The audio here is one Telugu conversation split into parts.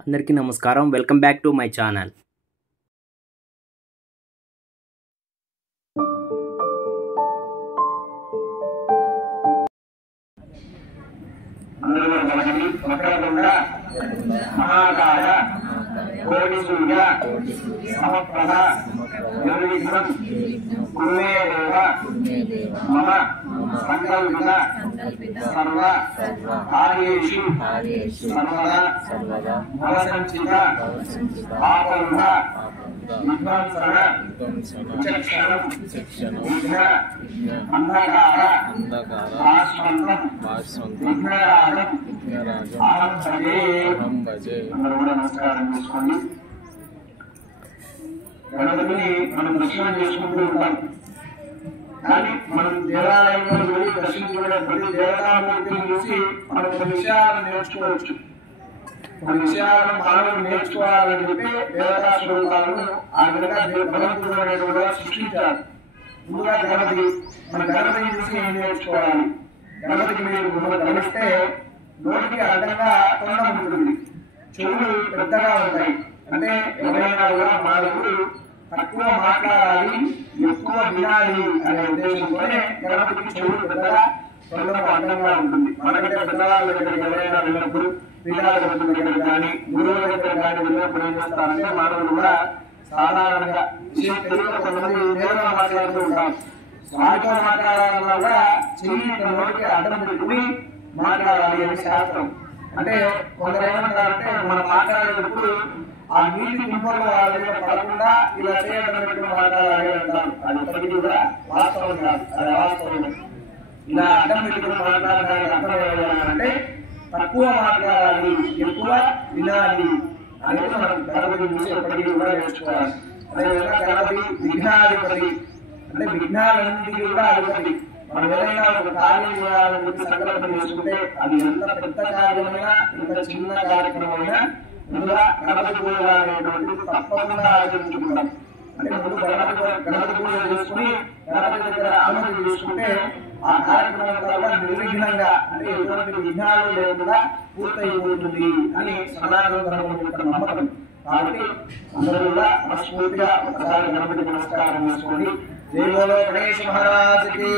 అందరికీ నమస్కారం. Welcome back to my channel. మహాకాయ కోటి సూర్య సమప్రభ నిర్విఘ్నం కుర్మే దేవ మమ సంకల్పిత సర్వ కార్యేషు సర్వదా భవసంచిత ఆపరుణ విధ్వంసన విచక్షణం విఘ్న అంధకార భాస్వంతం విఘ్నరాజం అహం భజే. అందరూ కూడా నమస్కారం చేసుకోండి. గణపతిని మనం దర్శనం చేసుకుంటూ ఉంటాం, కానీ మనం దేవాలయంలో వెళ్ళి దర్శించుకునే ప్రతి దేవతామూర్తిని చూసి మనం కొన్ని విషయాలను నేర్చుకోవచ్చు. కొన్ని విషయాలను మానవులు నేర్చుకోవాలని చెప్పి దేవతా స్వరూపాలను ఆ విధంగా భగవంతుడు అనేటువంటి సృష్టించారు. ముందుగా గణపతి, మన గణపతిని చూసి ఏం నేర్చుకోవాలి? గణపతికి మీరు గమనిస్తే నోటికి అడ్డంగా తొండం ఉంటుంది, చెవులు పెద్దగా ఉంటాయి. అంటే ఎవరైనా కూడా మానవుడు తక్కువ మాట్లాడాలి, ఎక్కువ వినాలి అనే ఉద్దేశంతోనే గణపతికి చెవులు పెద్దగా తొండకు అడ్డంగా ఉంటుంది. మనకంటే పెద్దవాళ్ళ దగ్గరికి ఎవరైనా వెళ్ళినప్పుడు, పీఠాధిపతుల దగ్గర కానీ గురువుల దగ్గర కానీ వెళ్ళినప్పుడు ఏం చేస్తారంటే మానవులు కూడా సాధారణంగా విషయం తెలియక కొంతమంది నేరుగా మాట్లాడుతూ ఉంటాం. వాటితో మాట్లాడాలన్నా కూడా చెయ్యి నోటికి అడ్డం పెట్టుకుని మాట్లాడాలి అని శాస్త్రం. అంటే కొందరు ఏమంటారంటే మనం మాట్లాడేటప్పుడు ఆ నీటి తుంపలు వాళ్ళ దగ్గర పడకుండా ఇలా చేయడం మాట్లాడాలి అంటారు. అది ఇప్పటికీ కూడా వాస్తవం కాదు, అది అవాస్తవం. ఇలా అడ్డం పెట్టుకుని మాట్లాడడానికి అర్థం ఏమంటే తక్కువ మాట్లాడాలి, ఎక్కువ వినాలి అనేది మనం గణపతి చూసి ఎప్పటికీ కూడా నేర్చుకోవాలి. అదేవిధంగా గణపతి విఘ్నాధిపతి, అంటే విఘ్నాలన్నింటికీ కూడా అధిపతి. మనం ఏదైనా ఒక కార్యం చేయాలని చెప్పి సంకల్పం చేసుకుంటే అది ఎంత పెద్ద కార్యమైనా ఎంత చిన్న కార్యక్రమమైనా ముందుగా గణపతి పూజ అనేటువంటిది తప్పకుండా ఆచరించుకుంటాం. అంటే ముందు గణపతి పూజ చేసుకుని గణపతి దగ్గర అనుమతి తీసుకుంటే ఆ కార్యక్రమం వల్ల నిర్విఘ్నంగా, అంటే ఎటువంటి విఘ్నాలు లేకుండా పూర్తయిపోతుంది అని సనాతన ధర్మం యొక్క నమ్మకం. కాబట్టి అందరూ కూడా మనస్ఫూర్తిగా ఒకసారి గణపతి నమస్కారం చేసుకోండి. జై బోలో గణేష్ మహారాజ్ కి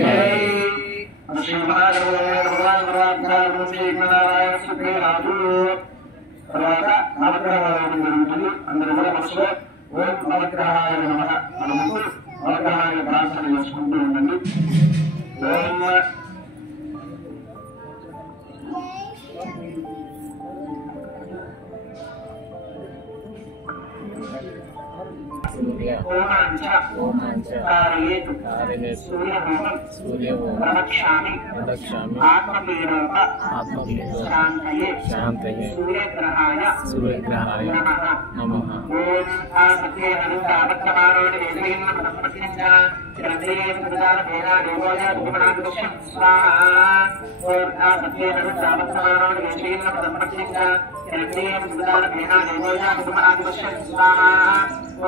జై. శ్రీ తర్వాత నవగ్రహాలు జరుగుతుంది. అందరూ కూడా మనసులో ఓం నవగ్రహాయ నమః మనము నవగ్రహాన్ని ప్రార్థన చేసుకుంటూ ఉండండి. ఓం ప్రవక్ష్యామి ఆత్మపీడోపశాంతయే సూర్యగ్రహాయ నమః. ఓం ఆ సత్యే అనుతావత్తమానోడి వేదయేన ప్రతిష్ఠ చిరంజీయ సుదాన భేనా దేవోయ భూమనాదృశ్యం స్వాహా. ఓం ఆ సత్యే అనుతావత్తమానోడి వేదయేన ప్రతిష్ఠ చిరంజీయ సుదాన భేనా దేవోయ భూమనాదృశ్యం స్వాహా.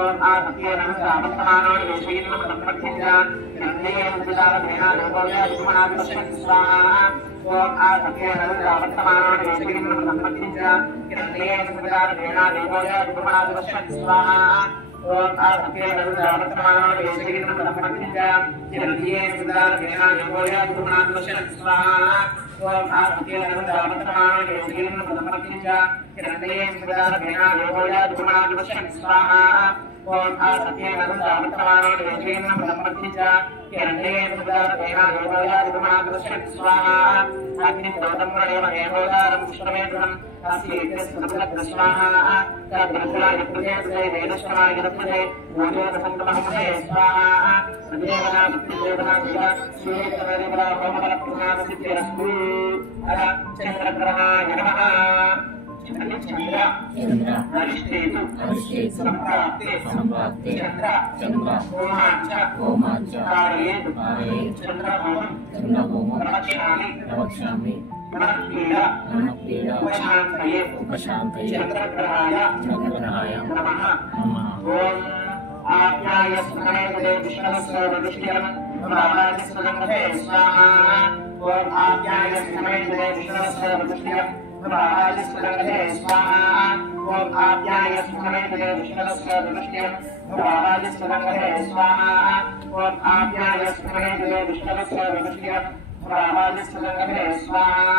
ఓం ఆ సత్యే అనుతావత్తమానోడి వేదయేన ప్రతిష్ఠ చిరంజీయ సుదాన భేనా దేవోయ భూమనాదృశ్యం స్వాహా. ఓం ఆ సత్యే అనుతావత్తమానోడి వేదయేన ప్రతిష్ఠ చిరంజీయ సుదాన భేనా దేవోయ భూమనాదృశ్యం స్వాహా. ఓం ఆ సత్యే అనుతావత్తమానోడి వేదయేన ప్రతిష్ఠ చిరంజీయ సుదాన భేనా దేవోయ భూమనాదృశ్యం స్వాహా. ఓం ఆ సత్యే అనుతావత్తమానోడి వేదయేన ప్రతిష్ఠ చిరంజీయ సుదాన భేనా దేవోయ భూమనాదృశ్యం స్వాహా. ఓం ఆ సత్యే అనుతావత్తమానోడి వేదయేన ప్రతిష్ఠ చిరంజీయ సుదాన భేనా దేవోయ భూమనాదృశ్యం స్వాహా. అగ్ని దౌతం ప్రణేమ హేమోదారం పుష్పమేధనం అస్యేత్య స్వాహా. తద్రుషాయ ప్రజే వేదశ్రమాయ గృహే భూజోన సంకమహే స్వాహా. అదేవనా విద్యేవనా దివ సూర్యకరేవనా హోమబల పూర్ణాసిద్ధిరస్తు. అర చంద్రగ్రహాయ నమః. చంద్ర హరిష్ఠేతు సంప్రాప్తే చంద్ర హోమాంచ కార్యేతు చంద్రహోమం ప్రవక్ష్యామి ఉపశాంతయే చంద్రగ్రహాయ నమః. ఓం ఆజ్ఞాయ స్మరణే విష్ణుస్య వృష్టిరం మహారాజస్వరంగే స్వాహా. ఓం ఆజ్ఞాయ స్మరణే విష్ణుస్య వృష్టిరం మహారాజస్వరంగే స్వాహా. ओम आप्याय स्मरेन्द्रे विष्णुस्य विष्णुः भ्रावादिस्वरङ्गहे स्वाहा ओम आप्याय स्मरेन्द्रे विष्णुस्य विष्णुः भ्रावादिस्वरङ्गहे स्वाहा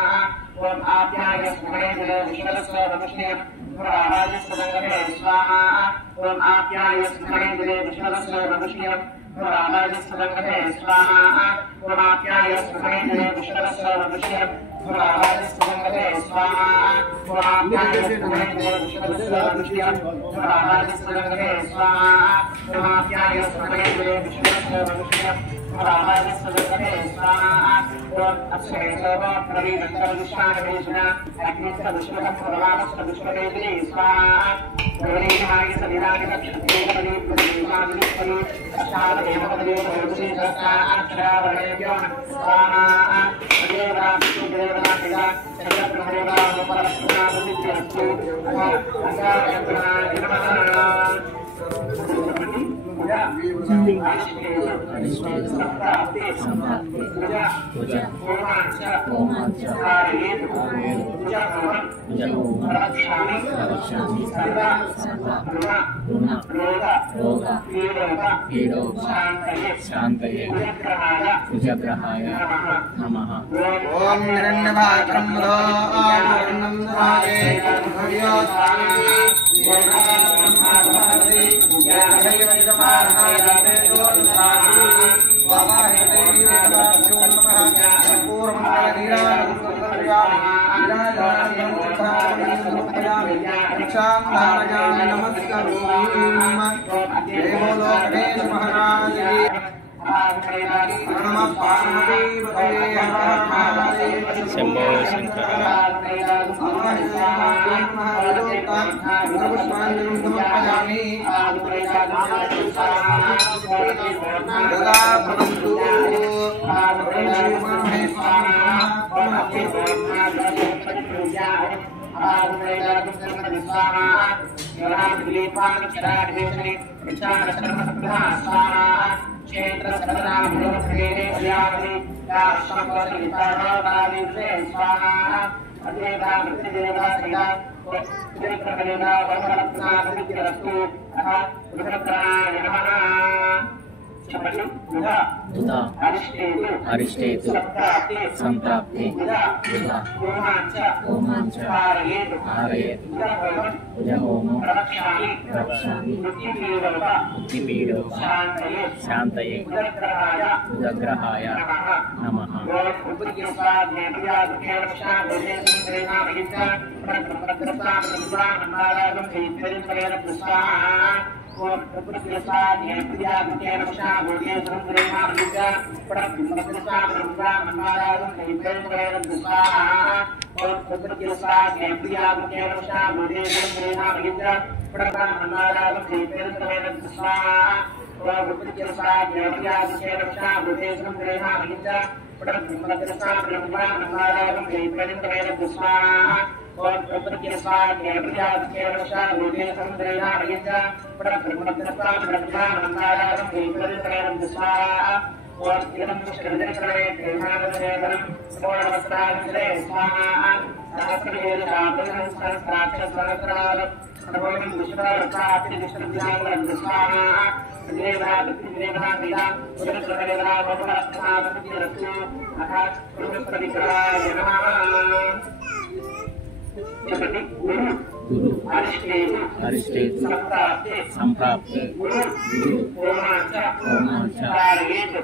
ओम आप्याय स्मरेन्द्रे विष्णुस्य विष्णुः भ्रावादिस्वरङ्गहे स्वाहा ओम आप्याय स्मरेन्द्रे विष्णुस्य विष्णुः भ्रावादिस्वरङ्गहे स्वाहा ओम आप्याय स्मरेन्द्रे विष्णुस्य विष्णुः भ्रावादिस्वरङ्गहे स्वाहा ओम आप्याय स्मरेन्द्रे विष्णुस्य विष्णुः भ्रावादिस्वरङ्गहे स्वाहा ओम आप्याय स्मरेन्द्रे विष्णुस्य विष्णुः भ्रावादिस्वरङ्गहे स्वाहा ओम अक्षरे सर्व प्रवीणन्तरविश्वानवेशना अग्निस्य विष्णुः भ्रवामस्य विष्णुवेदने स्वाहा प्रवीणाय सविनाय लक्ष्मीदेवने प्रतिमादिनिष्पनि अष्टावदेवपदे भोजनेशस्ता अक्षरावणेभ्यो स्वाहा देवता पिता सर्वप्रभेदा उपरक्षणा बुद्धिरस्तु अष्टावदेवनाय नमः कुजग्रहाय नमः। ओम निरन्नभात्रं मधोऽनन्दभागे शंभो शंकर अरिष्टेतु संप्राप्ते होमांच कारयेतु जहोमो प्रवक्ष्यामि बुद्धिपीडो शान्तये उदग्रहाय नमः। ओम प्रकृतिसाद नेत्रिया विकेन वशा भोगे सुंदरेना विद्या प्रकृतिसाद रुद्रा मंगलादं नैवेद्येन दुस्वाहा ओम प्रकृतिसाद नेत्रिया विकेन वशा भोगे सुंदरेना विद्या प्रकृतिसाद मंगलादं नैवेद्येन दुस्वाहा ओम प्रकृतिसाद नेत्रिया विकेन वशा भोगे सुंदरेना विद्या प्रकृतिसाद रुद्रा मंगलादं नैवेद्येन दुस्वाहा और प्रकृतिसाद नेत्रिया विकेन वशा भोगे सुंदरेना विद्या प्रकृतिसाद रुद्रा मंगलादं नैवेद्येन दुस्वाहा और इदं श्रद्धे देहादशेखरं सर्ववस्त्रांशे स्वाहा सहस्रवेद शाब्दं सहस्राक्षरसहस्राल सर्वं विश्वरक्षाति विश्वविद्यावरं स्वाहा देवता विदा उदरसवेदा भवनात्मादिरस्तु अथा पुरुषपरिक्राय नमः। गुरु अरिष्टेतु संप्राप्ते होमांच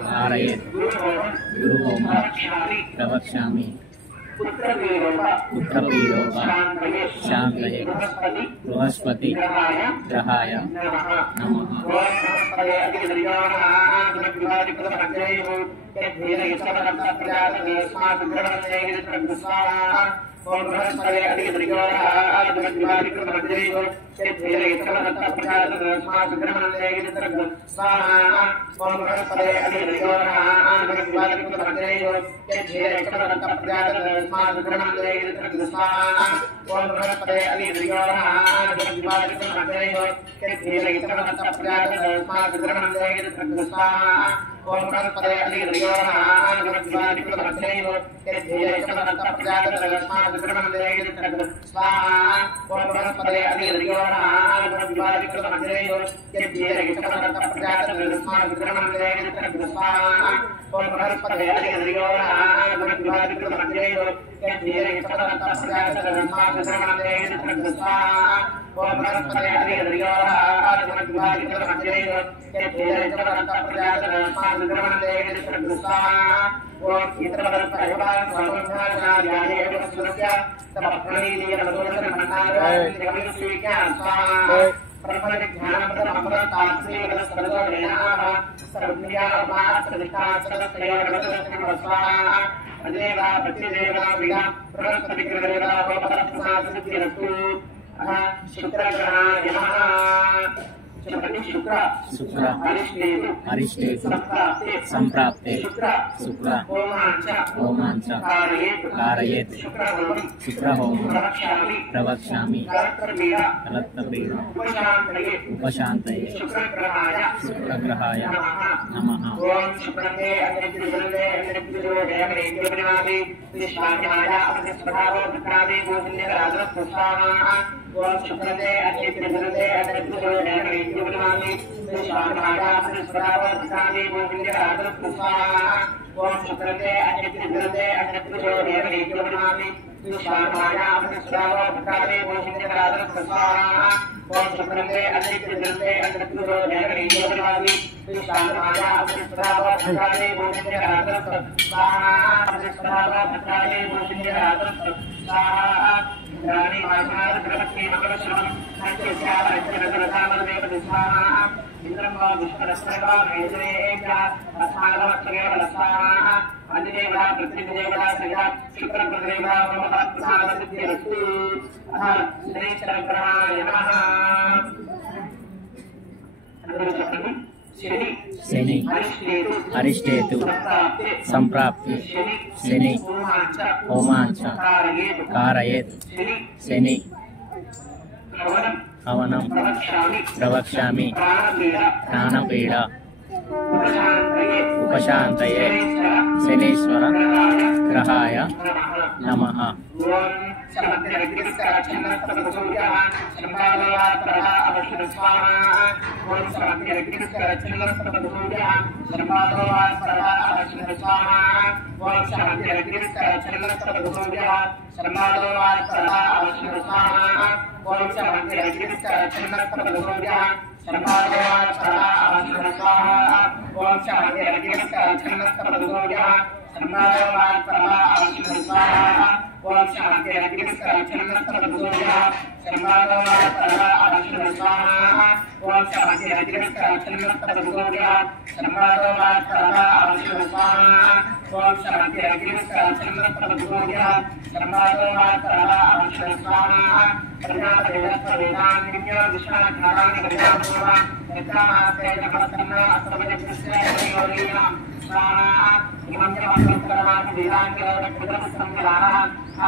कारयेतु गुरुहोम प्रवक्ष्यामि पुत्रपीडो शान्तये बृहस्पति ग्रहाय नमः। ओम बृहस्पति ఓం బృహస్పతే అధిగర్యోణాగమద్వాదికృతమధ్యైవ యద్ధ్యేయకమనంతప్రజాతరగస్మాద్విక్రమణదేగిరితరగ స్వాహా ఓం బృహస్పతే అధిగర్యోణాగమద్వాదికృతమధ్యైవ యద్ధ్యేయకమనంతప్రజాతరగస్మాద్విక్రమణదేగిరితరగ స్వాహా ఓం బృహస్పతే అధిగర్యోణాగమద్వాదికృతమధ్యైవ యద్ధ్యేయకమనంతప్రజాతరగస్మాద్విక్రమణదేగిరితరగ స్వాహా ఓం బృహస్పతే అధిగర్యోణాగమద్వాదికృతమధ్యైవ యద్ధ్యేయకమనంతప్రజాతరగస్మాద్విక్రమణదేగిరితరగ స్వాహా ఓం ఇతరవరపరివారస్వరూపాచార్యాయేవ తమప్రణీయమదోషమన్నారాయణ ప్రపంచజ్ఞానప్రదమమృతాశ్రీవదస్సర్వవేదాః సర్వజ్ఞానమాత్రవిష్టాచరస్తయోగదర్శనమస్వాహా అదేవా ప్రతిదేవా విగా బృహస్పతిగ్రహదేవా గోపరప్రసాదసిద్ధిరస్తు శుక్రగ్రహాయ నమః శుక్ర అరిష్టేతు సంప్రాప్తే శుక్ర హోమాంచ కారయేత్ శుక్రహోమం ప్రవక్ష్యామి కలత్రపీడ ఉపశాంతయే శుక్రగ్రహాయ నమః ఓం శుక్రతే అగ్నిజ్వలే అగ్నిజ్వలే విశ్వాధ్యాయ అగ్నిస్వభావోత్క్రాదే గోవిందరాజస్వాహా ఓం శుక్రతే అగ్నిజ్వలే అగ్నిజ్వలే అగ్నిజ్వలే విశ్వాధ్యాయ అగ్నిస్వభావోత్క్రాదే గోవిందరాజస్వాహా ఓం శుక్రతే అగ్నిజ్వలే అగ్నిజ్వలే అగ్నిజ్వలే విశ్వాధ్యాయ అగ్నిస్వభావోత్క్రాదే గోవిందరాజస్వాహా ఓం శుక్రతే అగ్నిజ్వలే అగ్నిజ్వలే అగ్నిజ్వలే విశ్వాధ్యాయ అగ్నిస్వభావోత్క్రాదే గోవిందరాజస్వాహా అగ్నిస్వభావోత్క్రాదే గోవిందరాజస్వాహా రాణి మాతారద్రవతి మకరశ్రవం హరిత్యావరచరదరదామదేవస్వాహా ఇంద్రమో విశ్వరస్వరవా మేజయేక అస్మాగవత్సగేవలస్వాహా అధిదేవతా పృథ్వీదేవతా సగా శుక్రప్రదేవతా మమపత్ప్రసాదసిద్ధిరస్తు శనీశ్వరగ్రహాయ నమః. అందరూ చెప్పండి. శని అరిష్టేతు సంప్రాప్తి శని హోమాంచ కారయేత్ శని హవనం ప్రవక్ష్యామి ప్రాణపీడ ఉపశాంతయే శనీశ్వర గ్రహాయ నమః. ఓం శాంతి అగ్నిస్కరచనస్తరభూజ శర్మాదోవాత్పరః ఓం శాంతి అగ్నిస్కరచనస్తరభూజ శర్మాదోవాత్పరః ఓం శాంతి అగ్నిస్కరచనస్తరభూజ శర్మాదోవాత్పరః ప్రజాపతివేదాంతిజ్ఞ విశ్వనాథారాయణ ప్రజాపూర్వ యత్రామాస్తే నమస్తన్న అసర్వజగస్య స్వాహా ఇమం జపః వీరాంగ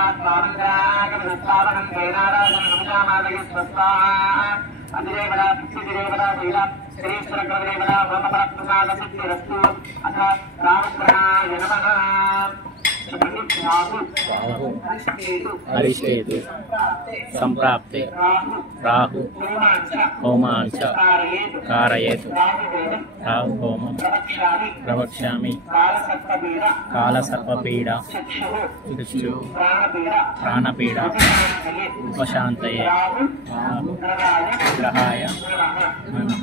ఆత్మానందరాగమస్తావనం వేదారాగం నమస్కారాయ స్వస్వాహా అధిదేవతా పితృదేవతా వీరా శ్రీశ్వరగ్రహదేవతా భవపరప్రసాదసిద్ధిరస్తు అథ రామగ్రహాయ నమః. అరిష్టేతు సంప్రాప్తే రాహు హోమాంచ కారయేత్ రాహు హోమం ప్రవక్ష్యామి కాలసర్పపీడ చక్షు ప్రాణపీడ ఉపశాంతయే రాహు గ్రహాయ నమః.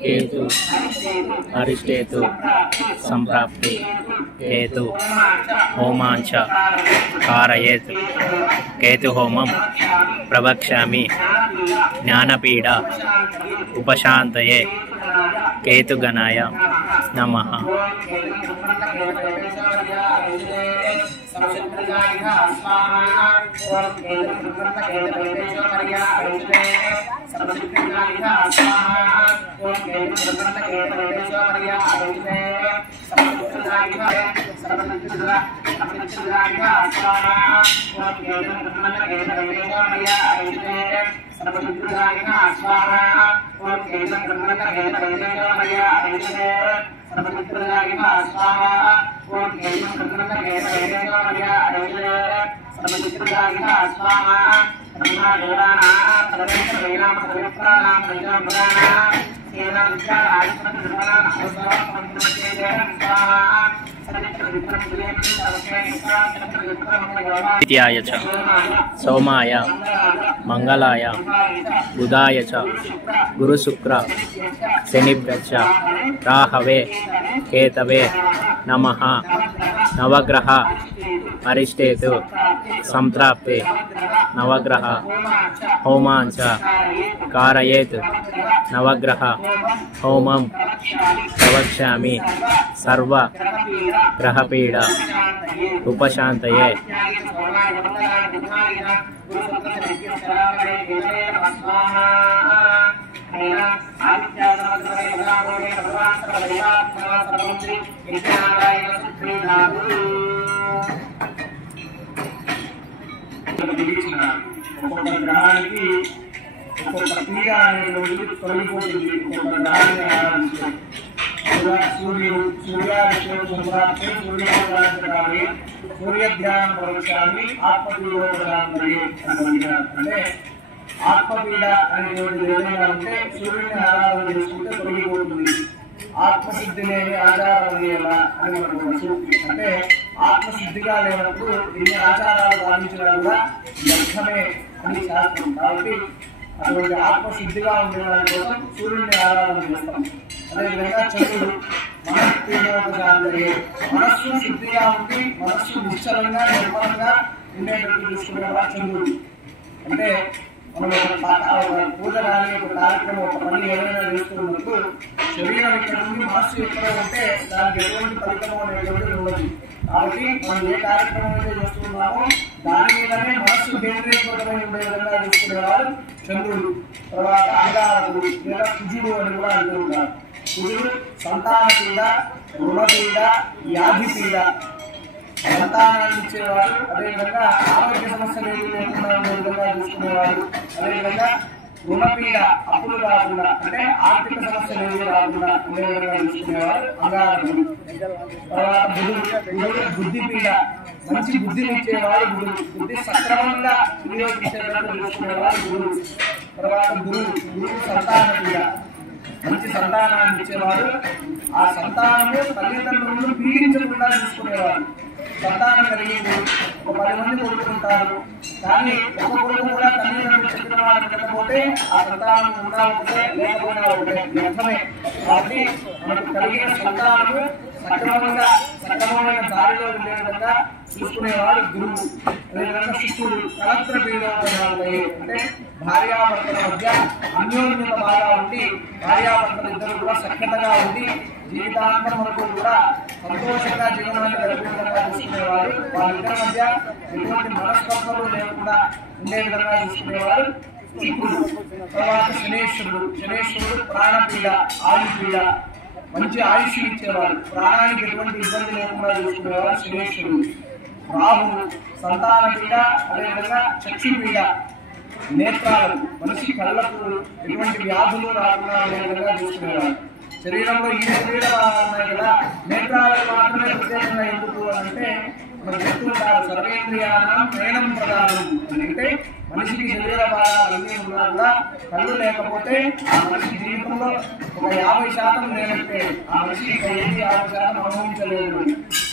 केतु अरिष्टेतु संप्राप्ति केतु होमांच कारयेत् केतु होमं प्रवक्ष्यामि ज्ञानपीडा उपशान्तये केतुगणाय नमः। द्वितीयाय च सोमाय मंगलाय बुधाय च गुरुशुक्र शनिभ्यश्च राहवे केतवे नमः। नवग्रह अरिष्टेतु संप्राप्ते नवग्रह होमांच कारयेत् नवग्रह होमं प्रवक्ष्यामि सर्व ग्रहपीडा उपशान्तये ఒక్కొక్క గ్రహానికి ఒక్కొక్క పీడ అనేది తొలగిపోతుంది. ఒక్కొక్క గ్రహాన్ని ఆరాధించాలి. సూర్య ధ్యానం ప్రవేశాన్ని ఆత్మపీడోపదాన్ని అంటే ఆత్మపీడ అనేటువంటి ఏదైనా ఉంటే సూర్యుడిని ఆరాధన చేసుకుంటే తొలగిపోతుంది. ఆత్మశుద్ధి లేని ఆచారం ఎలా అని మనకు సూక్తి. అంటే ఆత్మశుద్ధిగా లేనప్పుడు ఎన్ని ఆచారాలు పాటించడం కూడా వ్యర్థమే అని శాస్త్రం. కాబట్టి అటువంటి ఆత్మశుద్ధిగా ఉండే వాళ్ళ కోసం సూర్యుడిని ఆరాధన చేస్తాం. అదేవిధంగా చంద్రుడు మనస్సు శుద్ధిగా ఉండి మనస్సు నిశ్చలంగా నిర్మలంగా ఉండేటట్టు చూసుకునే వాడు చంద్రుడు. అంటే మనం ఒక పూజ కానీ ఒక కార్యక్రమం ఒక పని ఏదైనా చేస్తున్నప్పుడు శరీరం ఇక్కడ నుండి మనస్సు ఎక్కడ ఉంటే దానికి ఎటువంటి ఫలితము అనేటువంటిది ఉండదు. కాబట్టి మనం ఏ కార్యక్రమం అయితే చేస్తున్నామో దాని మీదనే మనస్సు కేంద్రీకృతమై ఉండే విధంగా చూసుకునేవాడు చంద్రుడు. తర్వాత అంగారకుడు లేదా కుజుడు అని కూడా అంటూ ఉంటారు. కుజుడు సంతాన పీడ, రుణ పీడ, వ్యాధి పీడ, సంతానాన్ని ఇచ్చేవాడు. అదేవిధంగా ఆరోగ్య సమస్యలు ఏమి లేకుండా ఉండే విధంగా చూసుకునేవాడు. అదేవిధంగా రుణపీడ, అప్పులు రాకుండా అంటే ఆర్థిక సమస్యలు ఏమి రాకుండా ఉండే విధంగా చూసుకునేవాడు అంగారకుడు. తర్వాత బుధుడు బుద్ధి పీడ, మంచి బుద్ధిని ఇచ్చేవాడు బుధుడు. బుద్ధి సక్రమంగా వినియోగించేటట్టు చూసుకునేవాడు బుధుడు. తర్వాత గురువు సంతాన పీడ, మంచి సంతానాన్ని ఇచ్చేవాడు. ఆ సంతానము తల్లిదండ్రులను పీడించకుండా చూసుకునేవాడు. సంతానం కలిగింది, ఒక 10 మంది కొడుకుంటారు, కానీ ఒక కొడుకు కూడా తల్లిదండ్రులు చెప్పిన వాళ్ళు చెప్పకపోతే ఆ సంతానం ఉన్నా ఒకటే లేకపోయినా ఒకటే వ్యర్థమే. కాబట్టి మనకు కలిగిన సంతానము సక్రమమైన దారిలో ఉండే విధంగా చూసుకునేవాడు గురువు. అదేవిధంగా శిష్యుడు కలత్ర పీడోపదాలయ్యి అంటే భార్యాభర్తల మధ్య అన్యోన్యత బాగా ఉండి భార్యాభర్తలు ఇద్దరు కూడా సఖ్యతగా ఉండి జీవితాంతం వరకు కూడా సంతోషంగా జీవనాన్ని గడిపే విధంగా చూసుకునేవాడు. వాళ్ళిద్దరి మధ్య ఎటువంటి మనస్పర్ధలు లేకుండా ఉండే విధంగా చూసుకునేవాడు శుక్రుడు. తర్వాత శనేశ్వరుడు ప్రాణపీడ, ఆయుపీడ, మంచి ఆయుష్ ఇచ్చేవాడు. ప్రాణానికి ఎటువంటి ఇబ్బంది లేకుండా చూసుకునేవాడు శనేశ్వరుడు. రాహువు సంతాన పీడ, అదేవిధంగా చక్షు పీడ, నేత్రాలు మనిషి కళ్ళకు ఎటువంటి వ్యాధులు రాకుండా ఉండే విధంగా చూసుకునేవాడు. శరీరంలో ఈ పీడ ఉన్నాయి కదా, నేత్రాలకు మాత్రమే ప్రత్యేకంగా ఎందుకు అంటే మనం చెప్తుంటారు సర్వేంద్రియానం నయనం ప్రధానం అంటే మనిషికి శరీర భాగాలన్నీ ఉన్నా కూడా కళ్ళు లేకపోతే ఆ మనిషి జీవితంలో ఒక 50% లేనట్టే ఆ మనిషి 50% అనుభవించలేదు.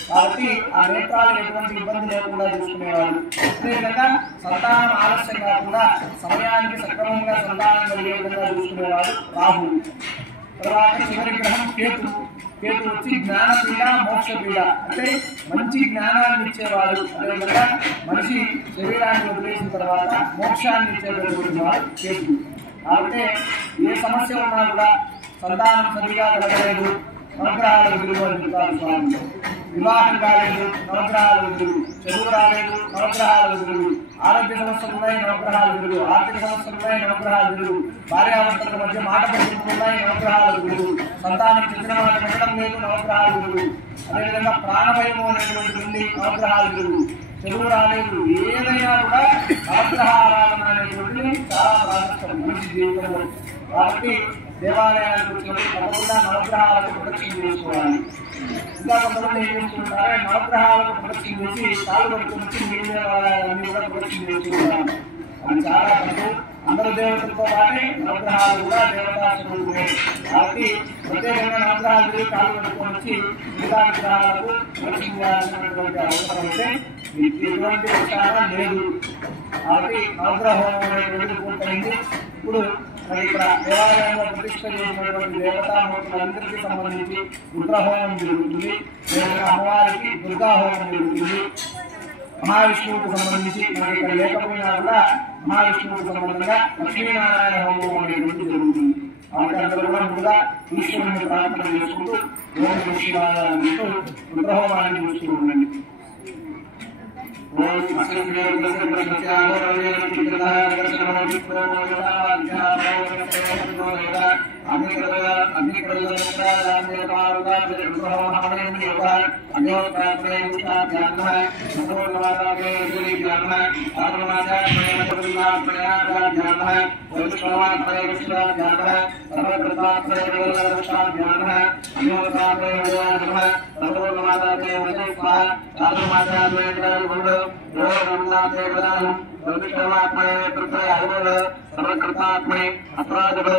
కాబట్టి ఆ నేత్రాలు ఎటువంటి ఇబ్బంది లేకుండా చూసుకునేవాడు. అదేవిధంగా సంతానం ఆలస్యం కాకుండా సమయానికి సక్రమంగా సంతానం కలిగే విధంగా చూసుకునేవాడు రాహు. తర్వాత చివరి గ్రహం కేతు. కేతు వచ్చి జ్ఞానపీడ మోక్షపీడ అంటే మంచి జ్ఞానాన్ని ఇచ్చేవాడు. అదేవిధంగా మనిషి శరీరాన్ని వదిలేసిన తర్వాత మోక్షాన్ని ఇచ్చేటటువంటి వాడు కేతు. కాబట్టి ఏ సమస్య ఉన్నా కూడా సంతానం సరిగా కలగలేదు, నవగ్రహాలకు విలువ అని చెప్తారు స్వామి. వివాహం కాలేదు, నవగ్రహాలకు విలువ. చదువు రాలేదు, నవగ్రహాలకు విలువ. ఆరోగ్య సమస్యలు ఉన్నాయి, నవగ్రహాలకు విలువ. ఆర్థిక సమస్యలు ఉన్నాయి, నవగ్రహాలకు విలువ. భార్యాభర్తల మధ్య మాట పరిస్థితులు ఉన్నాయి, నవగ్రహాలకు విలువ. సంతానం చెందిన మాట వినడం లేదు, నవగ్రహాలకు విలువ. అదేవిధంగా ప్రాణభయము అనేటువంటి ఉంది, నవగ్రహాలకు విలువ. చదువు రాలేదు, ఏదైనా కూడా నవగ్రహ ఆరాధన అనేటువంటిది చాలా ప్రాముఖ్యం మనిషి జీవితంలో. కాబట్టి దేవాలయాలకు వచ్చినప్పుడు తప్పకుండా నవగ్రహాలకు ప్రదక్షిణ చేసుకోవాలి. ఇంకా కొంతమంది ఏం చేస్తుంటారు, నవగ్రహాలకు ప్రదక్షిణ చేసి కాలు పడుకుని మిగిలిన దేవాలయాలన్నీ కూడా ప్రదక్షిణ చేసుకుంటారు. అది చాలా తప్పు. అందరు దేవతలతో పాటే నవగ్రహాలు కూడా దేవతా స్వరూపులే. కాబట్టి ప్రత్యేకంగా నవగ్రహాలు తిరిగి కాలు పడుకొని వచ్చి మిగతా విగ్రహాలకు ప్రదక్షిణ చేయాల్సినటువంటి అవసరం అయితే ఎటువంటి విషయాలు లేదు. కాబట్టి నవగ్రహ హోమం అనేటువంటిది పూర్తయింది. ఇప్పుడు మరి ఇక్కడ దేవాలయంలో ప్రతిష్ట చేసినటువంటి దేవతామూర్తులందరికీ సంబంధించి రుద్రహోమం జరుగుతుంది. అమ్మవారికి దుర్గాహోమం జరుగుతుంది. మహావిష్ణువుకు సంబంధించి మనకి ఇక్కడ లేకపోయినా కూడా మహావిష్ణువుకు సంబంధంగా లక్ష్మీనారాయణ హోమం అనేటువంటి జరుగుతుంది. కాబట్టి అందరూ కూడా ముందుగా ఈశ్వరుని ప్రార్థన చేసుకుంటూ ఓం శివాలయంతో రుద్రహోమాన్ని చూస్తూ ఉండండి. ఓం सर्वकृतात्मने अपराधः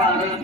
Namo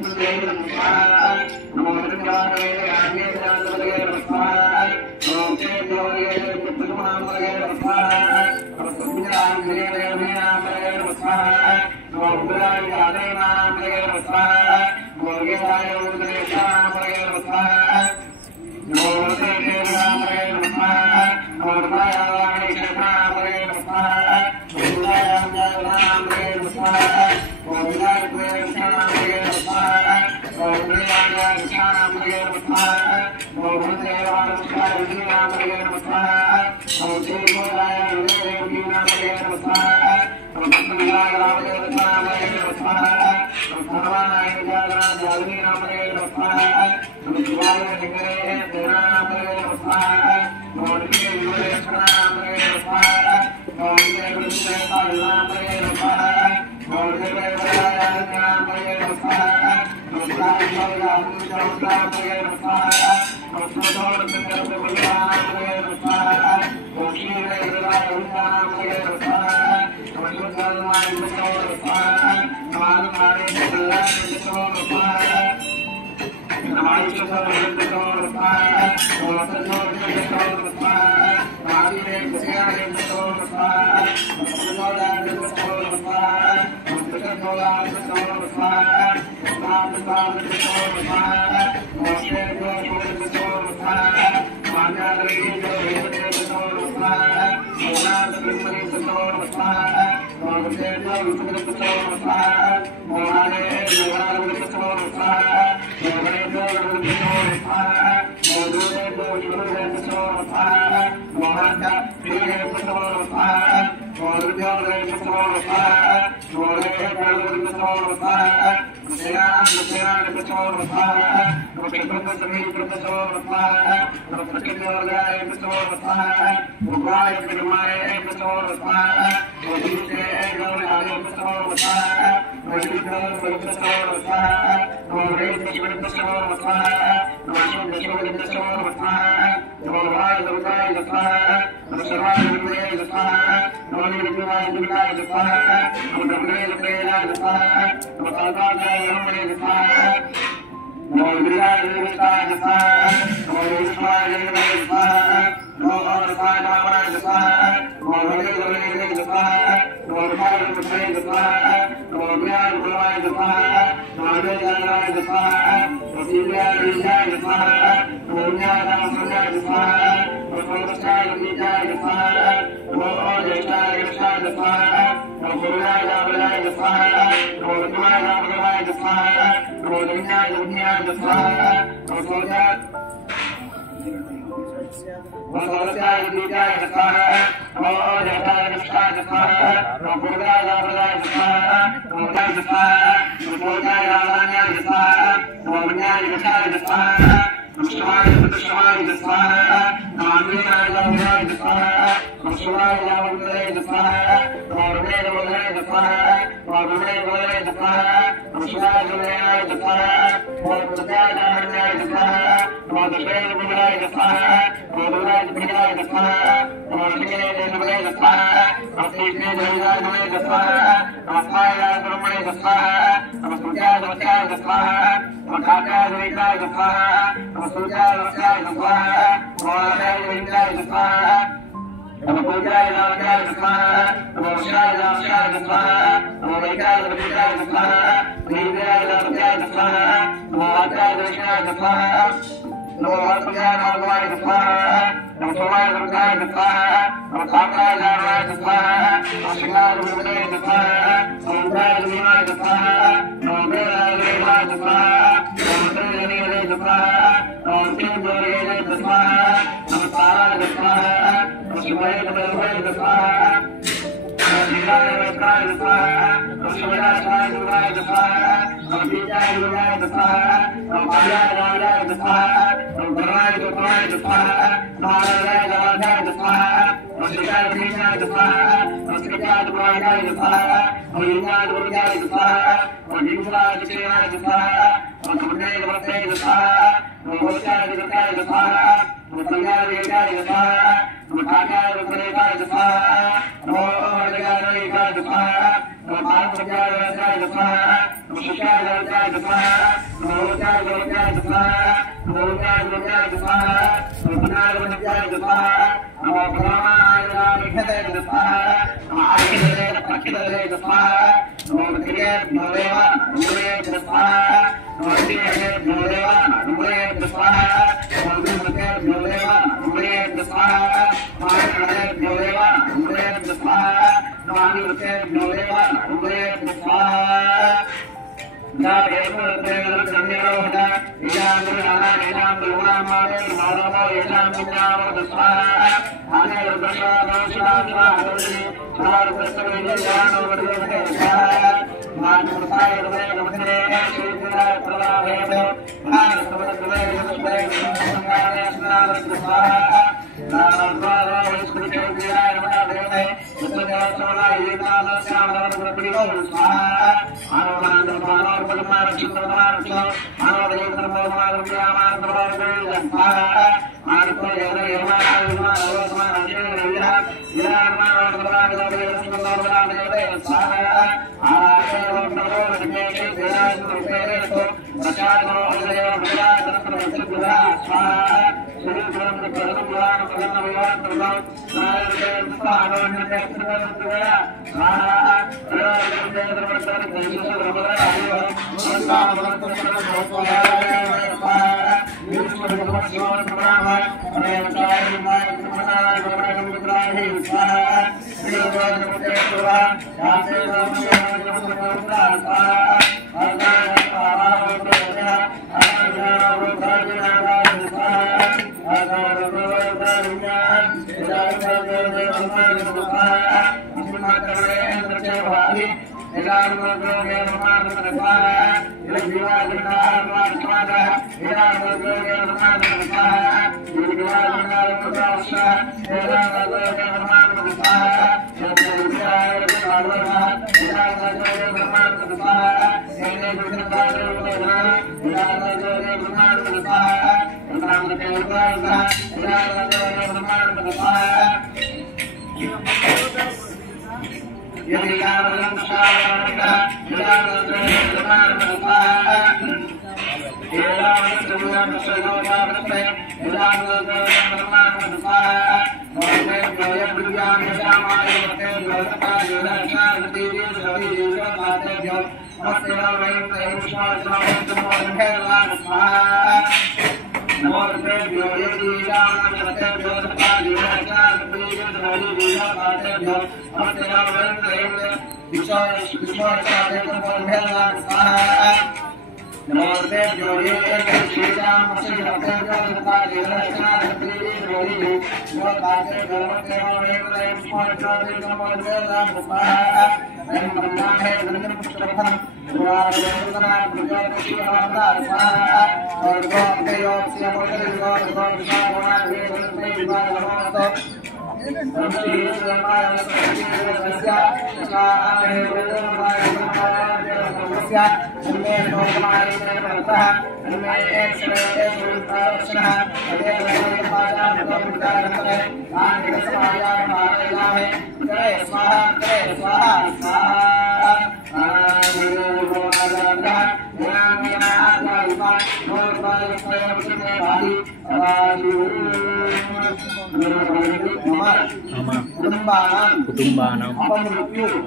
కుటుంబానం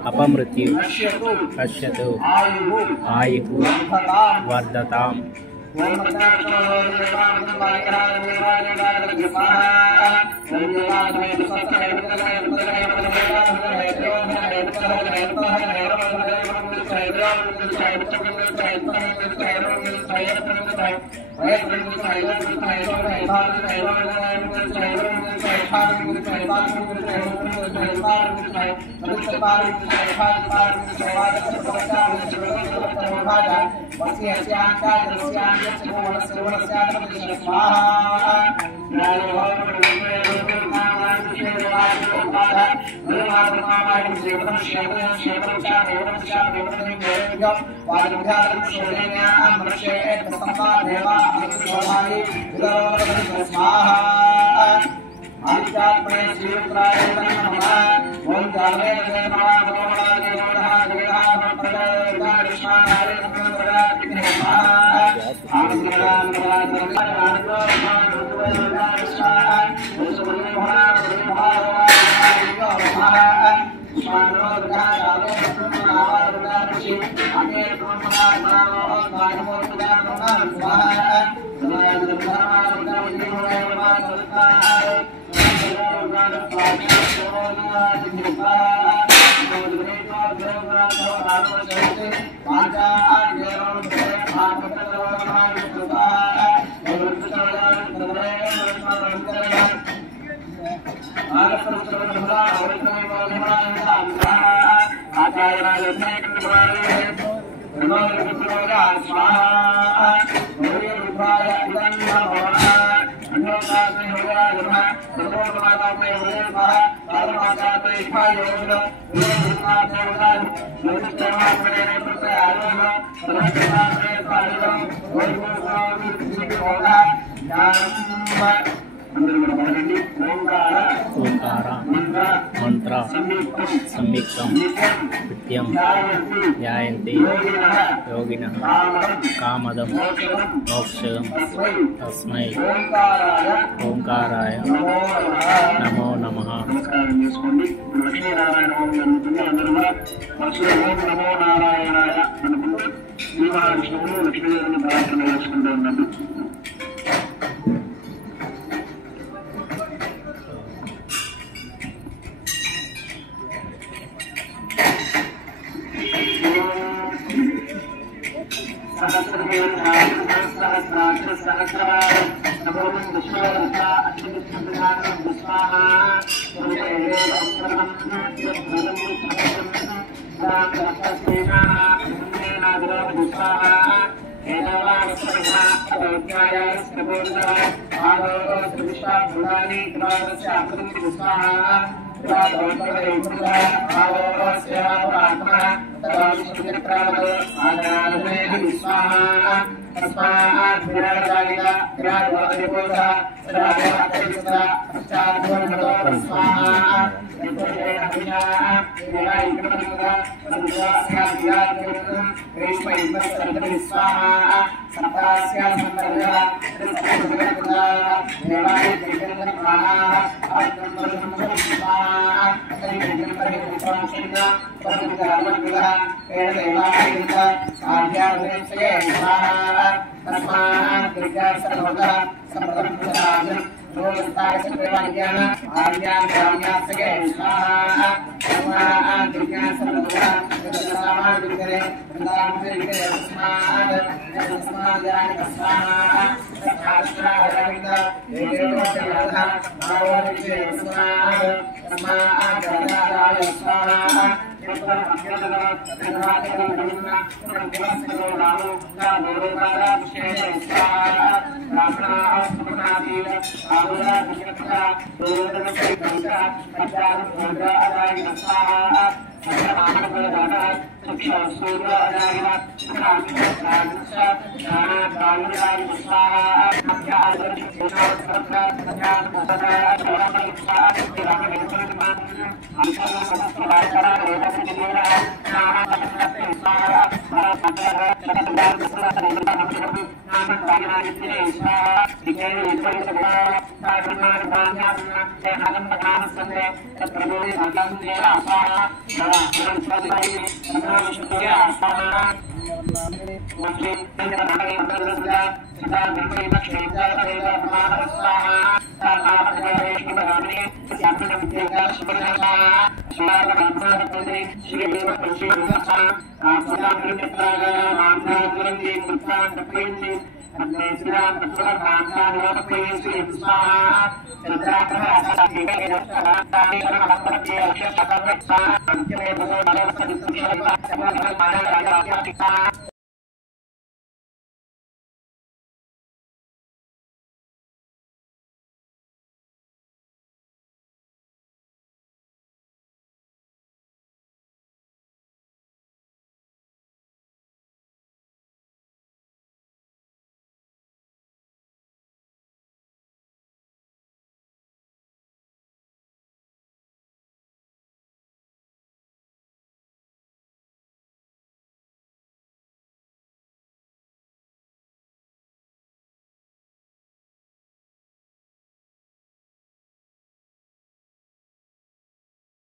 అపమృత్యు పశ్యతు ఆయుః వర్ధతాం. आदित्यात्मने श्रीरुद्राय नमः ओम जाले नमः भगवानाय नमः जगदानंद प्रदाय नमः ओंकार मंत्र संयुक्तं नित्यं ध्यायन्ति योगिनः कामदं मोक्षं तस्मै ओंकाराय नमो नमः। నమస్కారం చేసుకోండి. లక్ష్మీనారాయణ హోమం జరుగుతుంది. అందరూ కూడా మనసులో ఓం నమో నారాయణాయ అనుకుంటూ శ్రీ మహావిష్ణువును లక్ష్మీదేవిని ప్రార్థన చేసుకుంటూ ఉండండి.